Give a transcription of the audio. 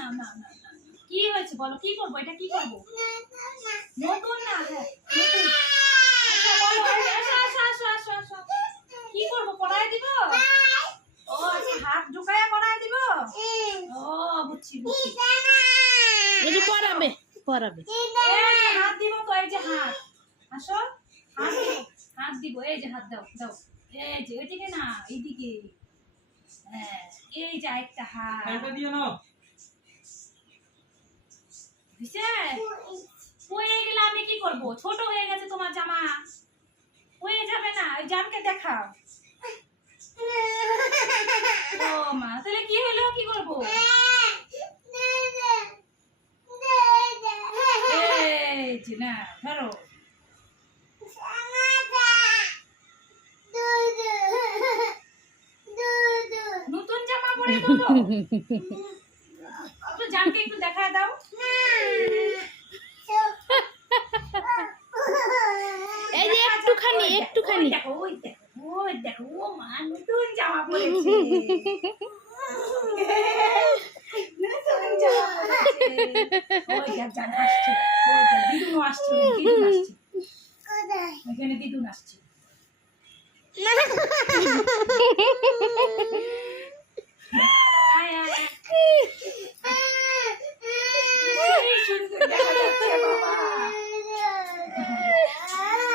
না না না না কি হয়েছে বলো, কি করবো, এটা কি করবো? নতুন না, হ্যাঁ নতুন। আচ্ছা বলো, আসো আসো আসো আসো আসো। কি করবো, পড়ায় দিব? ও আচ্ছা, হাত ঢুকায়া পড়ায় দিব। ও বুঝছি বুঝছি। এই যে পড়াবে পড়াবে। হাত দিব তো, এই যে হাত। আসো, হাত দিব, হাত দিব, এই যে হাত দাও দাও। এই যে এদিকে না, এইদিকে। হ্যাঁ, এই যে একটা হাত। এটা দিয়ে নাও। হয়ে গেলে আমি কি করব? ছোট হয়ে গেছে তোমার জামা, হয়ে যাবে না। ওই জামকে দেখাও। ও মা, তাহলে কি হলো, কি করব? এই যে না, ধরো। নতুন জামা পরে দেবো। একটু জামকে একটু দেখায় দাও। এই যে একটুখানি একটুখানি। দেখো ওই দেখো ওই দেখো, ও মা নতুন জামা পরেছে। নতুন জামা পরেছে। ওই দেখ জামা আসছে, ওই দেখ দিদুন আসছে, দিদুন আসছে।